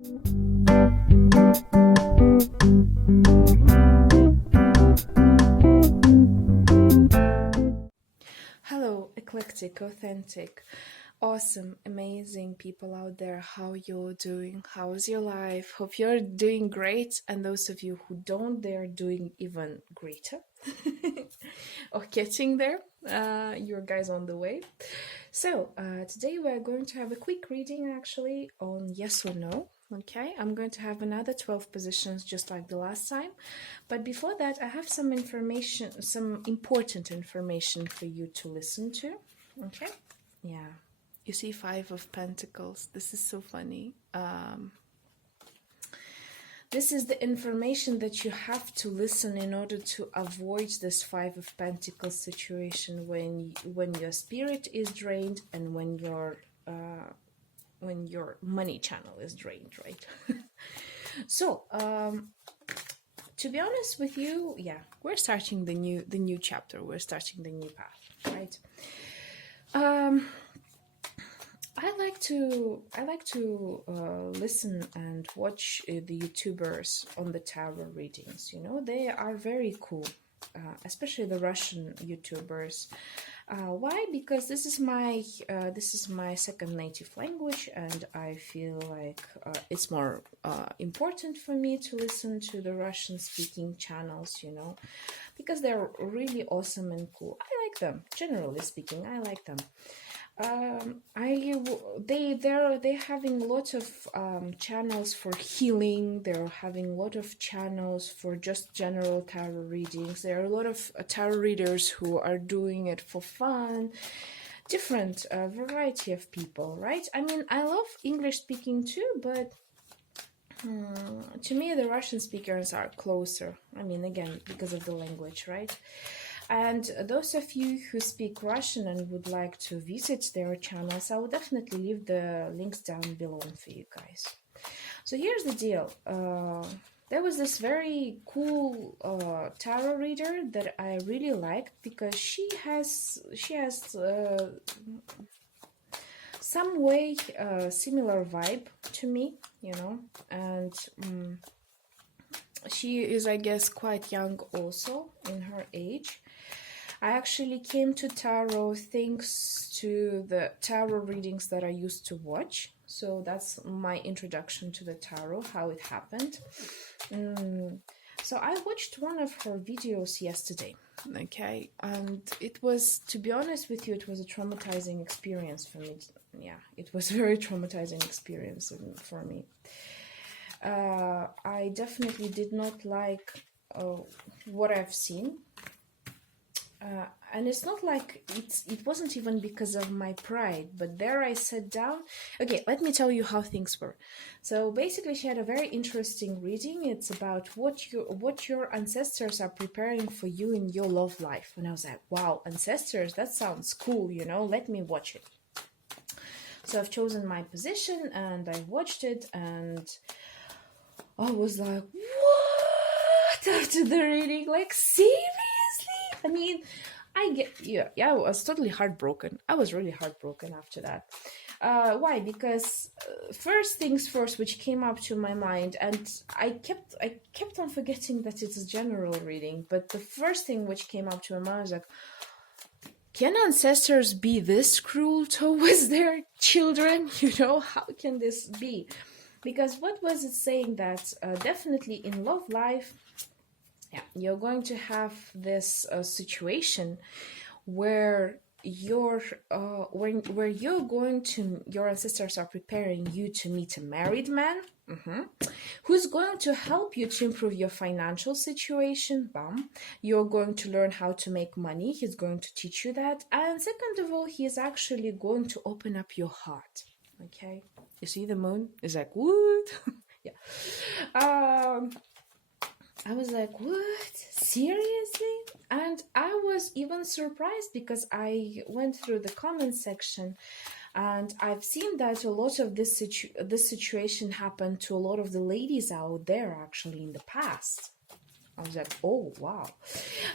Hello, eclectic, authentic, awesome, amazing people out there. How you're doing? How's your life? Hope you're doing great. And those of you who don't, they're doing even greater or getting there. You guys on the way. So today we're going to have a quick reading actually on yes or no. Okay, I'm going to have another 12 positions just like the last time. But before that, I have some information, some important information for you to listen to. Okay, yeah. You see Five of Pentacles. This is so funny. This is the information that you have to listen in order to avoid this Five of Pentacles situation when your spirit is drained and when your money channel is drained, right? So, to be honest with you, yeah, we're starting the new chapter. We're starting the new path, right? I like to listen and watch the YouTubers on the tarot readings. You know, they are very cool, especially the Russian YouTubers. Why? Because this is my second native language, and I feel like it's more important for me to listen to the Russian-speaking channels. You know, because they're really awesome and cool. I like them. Generally speaking, I like them. They're having a lot of channels for healing. They're having a lot of channels for just general tarot readings. There are a lot of tarot readers who are doing it for fun. Different variety of people, right? I mean, I love English speaking too, but to me the Russian speakers are closer. I mean, again, because of the language, right? And those of you who speak Russian and would like to visit their channels, I will definitely leave the links down below for you guys. So here's the deal. There was this very cool tarot reader that I really liked because she has some way similar vibe to me, you know, and she is, I guess, quite young also in her age. I actually came to tarot thanks to the tarot readings that I used to watch. So that's my introduction to the tarot, how it happened. So I watched one of her videos yesterday, okay? And it was, to be honest with you, it was a traumatizing experience for me. Yeah, it was a very traumatizing experience for me. I definitely did not like what I've seen. And it's not like it wasn't even because of my pride, but there I sat down. Okay, let me tell you how things were. So basically she had a very interesting reading. It's about what your ancestors are preparing for you in your love life. And I was like, wow, ancestors, that sounds cool, you know, let me watch it. So I've chosen my position and I watched it and I was like, what? After the reading, like, seriously? I mean, I was totally heartbroken. I was really heartbroken after that. Why? Because first things first, which came up to my mind, and I kept on forgetting that it's a general reading, but the first thing which came up to my mind was like, can ancestors be this cruel towards their children? You know, how can this be? Because what was it saying that definitely in love life, yeah, you're going to have this situation where your ancestors are preparing you to meet a married man who's going to help you to improve your financial situation. Bam. You're going to learn how to make money. He's going to teach you that. And second of all, he is actually going to open up your heart. Okay, you see the moon is like, what? Yeah. I was like, what? Seriously? And I was even surprised because I went through the comment section and I've seen that a lot of this situation happened to a lot of the ladies out there actually in the past. I was like, oh, wow.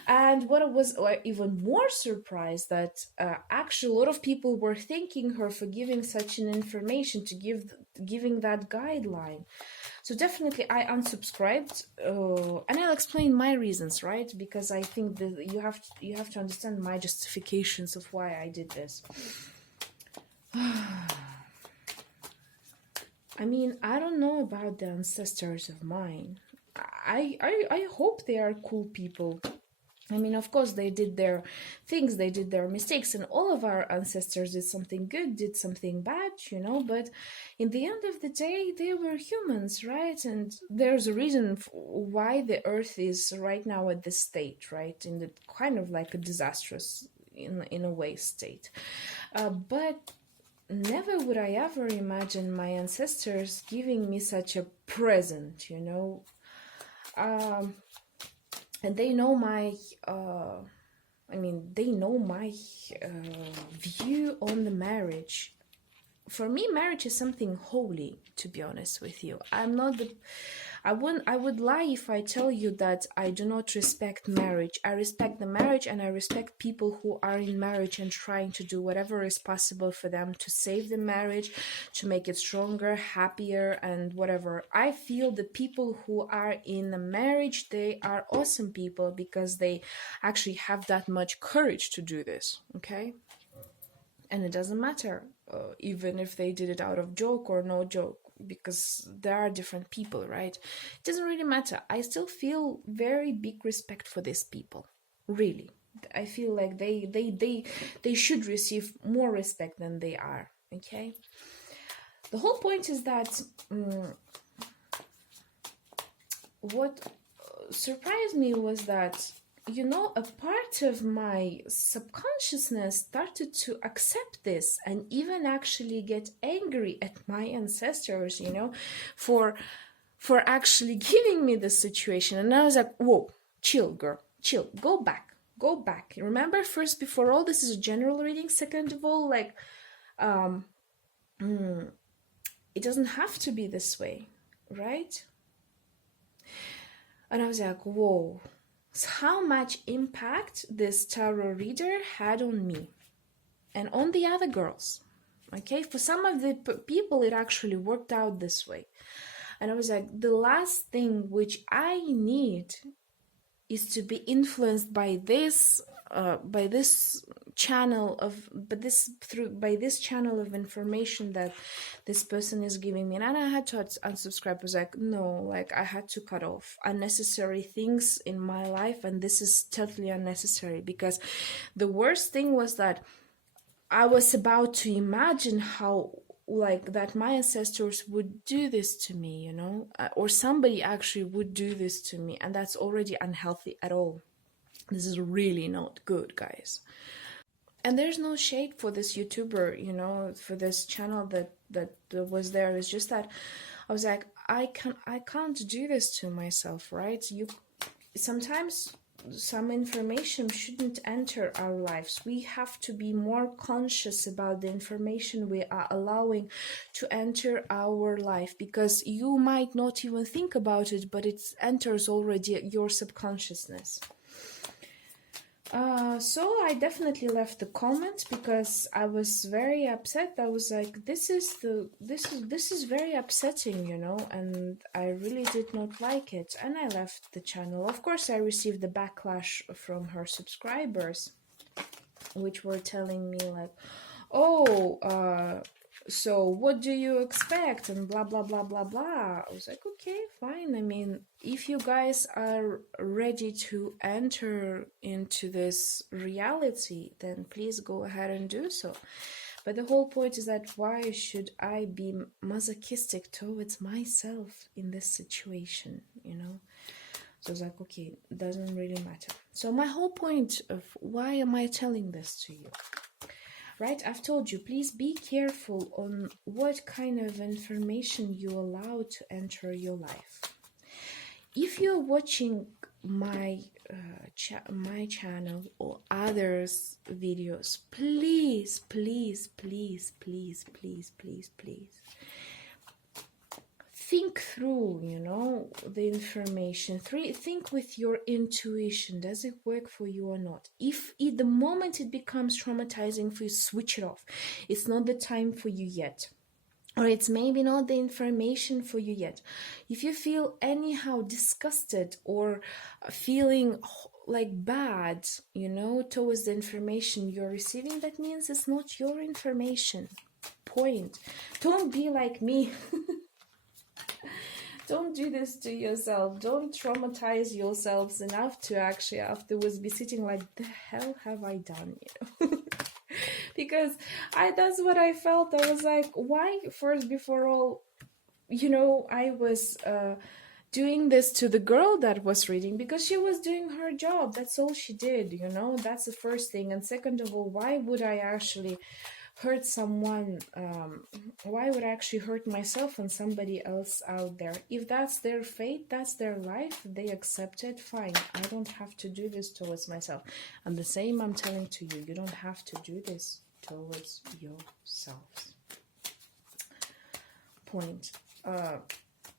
And what was even more surprised that actually a lot of people were thanking her for giving such an information, giving that guideline. So definitely I unsubscribed, and I'll explain my reasons, right? Because I think that you have to understand my justifications of why I did this. I mean, I don't know about the ancestors of mine. I hope they are cool people. I mean, of course, they did their things, they did their mistakes, and all of our ancestors did something good, did something bad, you know, but in the end of the day, they were humans, right? And there's a reason why the earth is right now at this state, right? In the kind of like a disastrous, in a way, state. But never would I ever imagine my ancestors giving me such a present, you know. And they know my they know my view on the marriage. For me, marriage is something holy, to be honest with you. I would lie if I tell you that I do not respect marriage. I respect the marriage, and I respect people who are in marriage and trying to do whatever is possible for them to save the marriage, to make it stronger, happier, and whatever. I feel the people who are in a marriage, they are awesome people because they actually have that much courage to do this, okay? And it doesn't matter even if they did it out of joke or no joke, because there are different people, right? It doesn't really matter. I still feel very big respect for these people, really. I feel like they should receive more respect than they are, okay? The whole point is that what surprised me was that, you know, a part of my subconsciousness started to accept this and even actually get angry at my ancestors, you know, for actually giving me this situation. And I was like, whoa, chill, girl, chill, go back. Remember, first, before all, this is a general reading. Second of all, like, it doesn't have to be this way, right? And I was like, whoa. How much impact this tarot reader had on me and on the other girls. Okay, for some of the people it actually worked out this way. And I was like, the last thing which I need is to be influenced by this channel of channel of information that this person is giving me. And I had to unsubscribe. I was like, no, like I had to cut off unnecessary things in my life, and this is totally unnecessary, because the worst thing was that I was about to imagine how, like, that my ancestors would do this to me, you know, or somebody actually would do this to me, and that's already unhealthy at all. This is really not good, guys. And there's no shade for this YouTuber, you know, for this channel that was there. It's just that I was like, I can't do this to myself, right? Sometimes some information shouldn't enter our lives. We have to be more conscious about the information we are allowing to enter our life, because you might not even think about it, but it enters already your subconsciousness. So I definitely left the comment because I was very upset. I was like, this is very upsetting, you know, and I really did not like it, and I left the channel. Of course, I received the backlash from her subscribers, which were telling me like, oh, so what do you expect, and blah blah blah blah blah. I was like, okay, fine. I mean, if you guys are ready to enter into this reality, then please go ahead and do so. But the whole point is that why should I be masochistic towards myself in this situation, you know? So I was like, okay, doesn't really matter. So my whole point of why am I telling this to you? Right, I've told you, please be careful on what kind of information you allow to enter your life. If you're watching my my channel or others' videos, please, please, please, please, please, please, please, think through, you know, the information. Think with your intuition. Does it work for you or not? If at the moment it becomes traumatizing for you, switch it off. It's not the time for you yet. Or it's maybe not the information for you yet. If you feel anyhow disgusted or feeling like bad, you know, towards the information you're receiving, that means it's not your information. Point. Don't be like me. Don't do this to yourself. Don't traumatize yourselves enough to actually afterwards be sitting like, the hell have I done, you know? Because that's what I felt. I was like, why first before all, you know, I was doing this to the girl that was reading because she was doing her job. That's all she did, you know. That's the first thing. And second of all, why would I actually hurt someone? Why would I actually hurt myself and somebody else out there? If that's their fate, that's their life, they accept it, fine. I don't have to do this towards myself. And the same I'm telling to you, you don't have to do this towards yourselves. Point.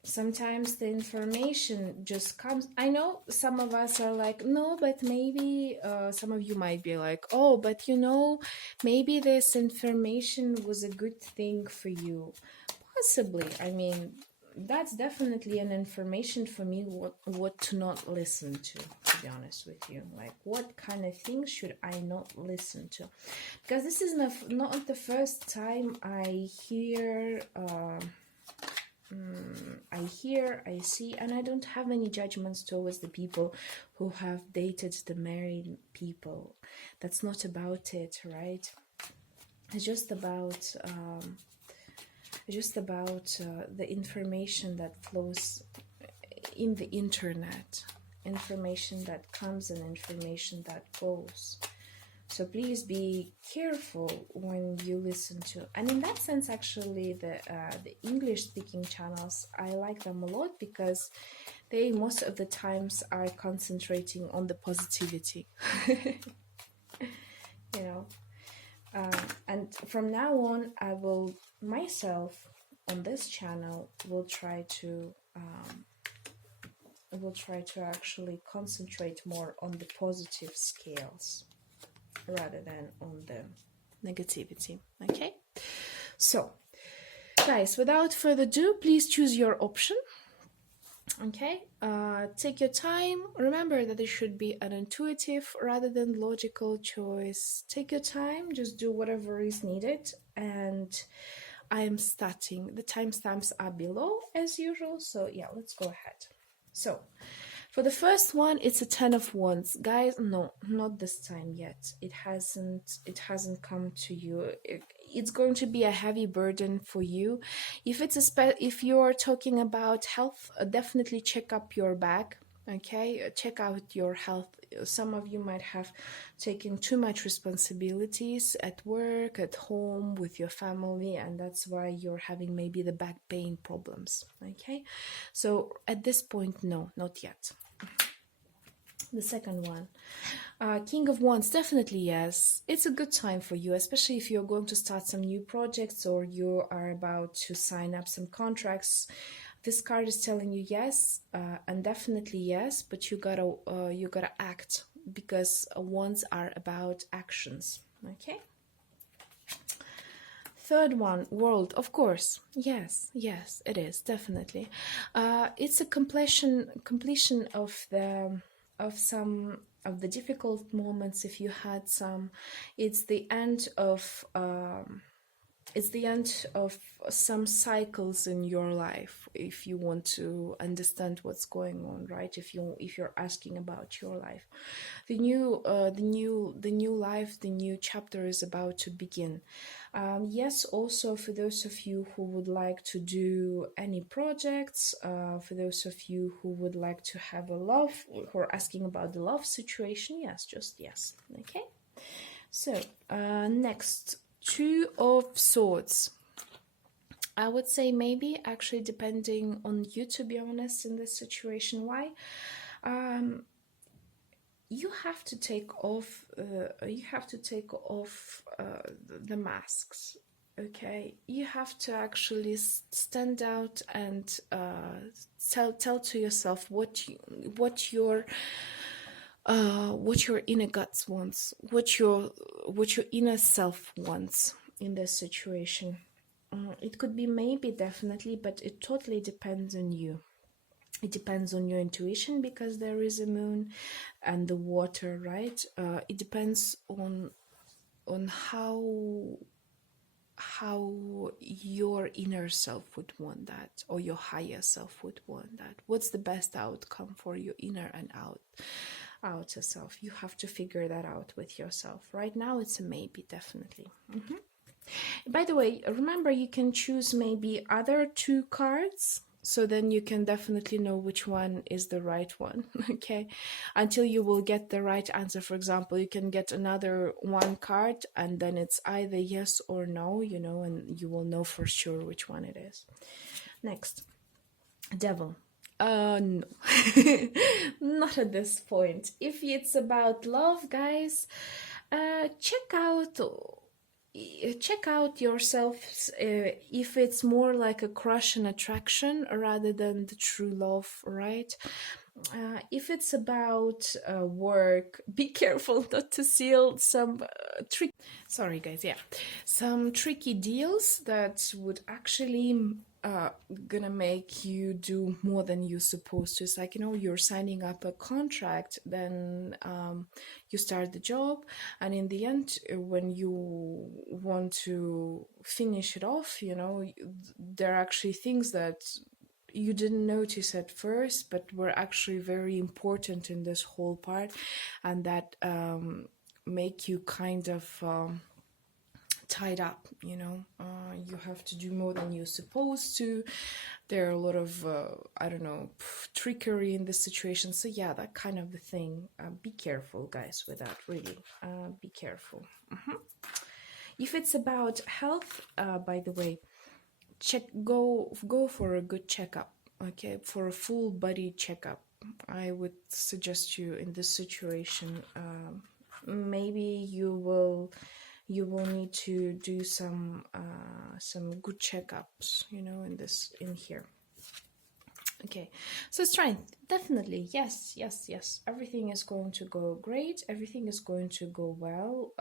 Sometimes the information just comes. I know some of us are like, no, but maybe some of you might be like, oh, but you know, maybe this information was a good thing for you. Possibly. I mean, that's definitely an information for me what to not listen to be honest with you. Like, what kind of things should I not listen to? Because this is not the first time I hear I see, and I don't have any judgments towards the people who have dated the married people. That's not about it, right? It's just about the information that flows in the internet, information that comes and information that goes. So please be careful when you listen to, and in that sense, actually, the English-speaking channels, I like them a lot because they most of the times are concentrating on the positivity, you know. And from now on, I will myself on this channel will try to actually concentrate more on the positive scales rather than on the negativity. Okay, so guys, without further ado, please choose your option. Okay, take your time. Remember that it should be an intuitive rather than logical choice. Take your time, just do whatever is needed, and I am starting. The timestamps are below as usual, so yeah, let's go ahead. So for the first one, it's a 10 of Wands. Guys, no, not this time yet. It hasn't come to you. It's going to be a heavy burden for you. If you're talking about health, definitely check up your bag. Okay, check out your health. Some of you might have taken too much responsibilities at work, at home, with your family, and that's why you're having maybe the back pain problems. Okay, so at this point, no, not yet. The second one, King of Wands, definitely yes. It's a good time for you, especially if you're going to start some new projects or you are about to sign up some contracts. This card is telling you yes, and definitely yes, but you gotta act, because wands are about actions. Okay. Third one, World, of course. Yes, it is definitely. It's a completion of some of the difficult moments, if you had some. It's the end of some cycles in your life, if you want to understand what's going on, right? If you're asking about your life, the new life, the new chapter is about to begin. Yes, also for those of you who would like to do any projects, for those of you who would like to have a love, who are asking about the love situation, yes, just yes. Okay, so next, Two of Swords. I would say maybe, actually, depending on you, to be honest, in this situation. Why? You have to take off. The masks. Okay, you have to actually stand out and tell to yourself what your inner guts wants, what your inner self wants in this situation. It could be maybe, definitely, but it totally depends on you. It depends on your intuition because there is a moon and the water, right? It depends on how your inner self would want that, or your higher self would want that. What's the best outcome for your inner and outer self? You have to figure that out with yourself. Right now it's a maybe, definitely. By the way, remember, you can choose maybe other 2 cards, so then you can definitely know which one is the right one. Okay, until you will get the right answer. For example, you can get another 1 card and then it's either yes or no, you know, and you will know for sure which one it is. Next, Devil. No. Not at this point. If it's about love, guys, check out yourselves, if it's more like a crush and attraction rather than the true love, right? If it's about work, be careful not to seal some sorry guys, yeah, some tricky deals that would actually gonna make you do more than you're supposed to. It's like, you know, you're signing up a contract, then you start the job, and in the end, when you want to finish it off, you know, there are actually things that you didn't notice at first but were actually very important in this whole part, and that make you kind of tied up, you know. You have to do more than you're supposed to. There are a lot of I don't know, trickery in this situation. So yeah, that kind of a thing. Be careful, guys, with that, really. Be careful. If it's about health, by the way, go for a good checkup. Okay, for a full body checkup, I would suggest you in this situation. Maybe you will need to do some good checkups, you know, in here. Okay, so strength, definitely, yes. Everything is going to go great. Everything is going to go well.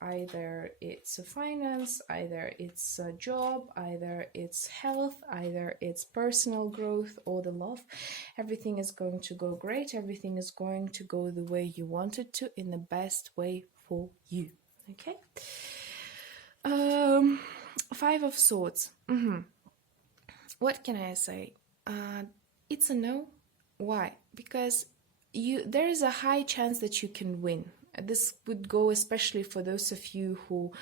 Either it's a finance, either it's a job, either it's health, either it's personal growth or the love. Everything is going to go great. Everything is going to go the way you want it to, in the best way for you. Okay. 5 of Swords. What can I say? It's a no. Why? Because there is a high chance that you can win. This would go especially for those of you who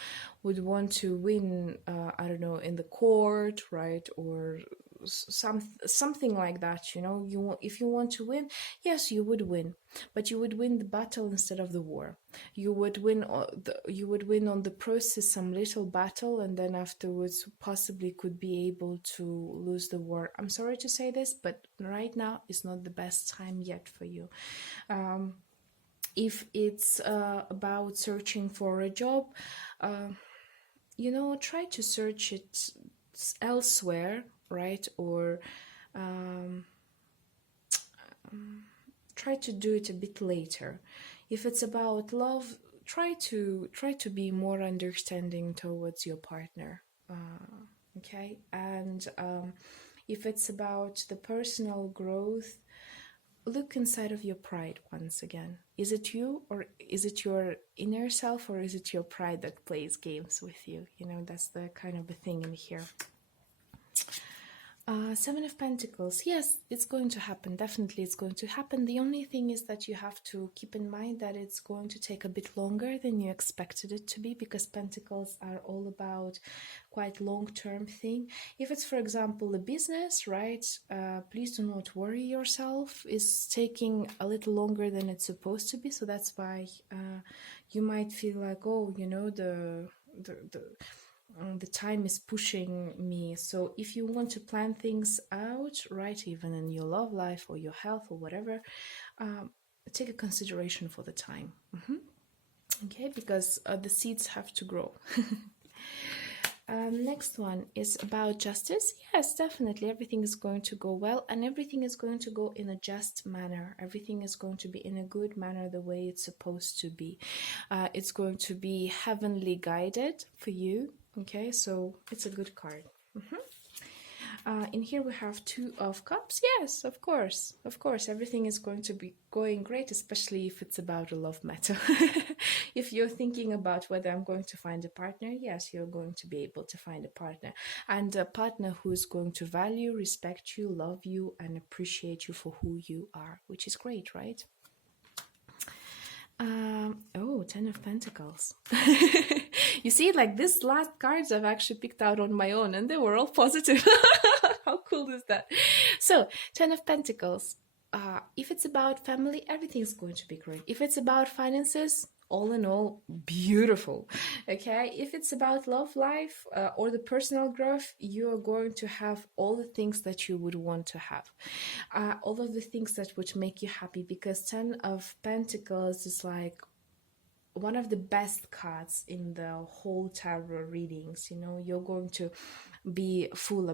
would want to win, I don't know, in the court, right? Or something like that, you know. If you want to win, yes, you would win, but you would win the battle instead of the war. You would win on the process, some little battle, and then afterwards possibly could be able to lose the war. I'm sorry to say this, but right now is not the best time yet for you. If it's about searching for a job, you know, try to search it elsewhere, right? Or try to do it a bit later. If it's about love, try to be more understanding towards your partner. Okay, and if it's about the personal growth, look inside of your pride once again. Is it you, or is it your inner self, or is it your pride that plays games with you? You know, that's the kind of a thing in here. 7 of Pentacles. Yes, it's going to happen. Definitely it's going to happen. The only thing is that you have to keep in mind that it's going to take a bit longer than you expected it to be, because Pentacles are all about quite long-term thing. If it's, for example, a business, right, please do not worry yourself. It's taking a little longer than it's supposed to be. So that's why you might feel like, oh, you know, the time is pushing me. So if you want to plan things out, right, even in your love life or your health or whatever, take a consideration for the time. Okay, because the seeds have to grow. Next one is about justice. Yes, definitely. Everything is going to go well, and everything is going to go in a just manner. Everything is going to be in a good manner, the way it's supposed to be. It's going to be heavenly guided for you. Okay, so it's a good card. In here we have Two of Cups. Yes, of course, everything is going to be going great, especially if it's about a love matter. If you're thinking about whether I'm going to find a partner, yes, you're going to be able to find a partner, and a partner who's going to value, respect you, love you, and appreciate you for who you are, which is great, right? Oh, Ten of Pentacles. You see, like, this last cards I've actually picked out on my own, and they were all positive. How cool is that? So, Ten of Pentacles. If it's about family, everything's going to be great. If it's about finances, all in all, beautiful. Okay, if it's about love life or the personal growth, you're going to have all the things that you would want to have, all of the things that would make you happy, because Ten of Pentacles is like one of the best cards in the whole tarot readings. You know, you're going to be in full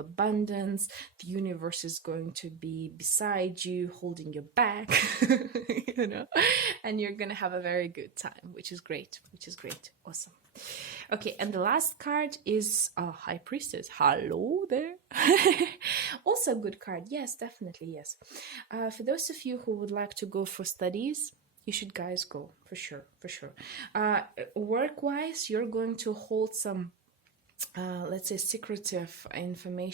abundance. The universe is going to be beside you, holding your back, you know, and you're gonna have a very good time, which is great, awesome. Okay, and the last card is High Priestess. Hello there. Also a good card. Yes, definitely, yes. For those of you who would like to go for studies, you should, guys, go for sure. Work-wise, you're going to hold some let's say secretive information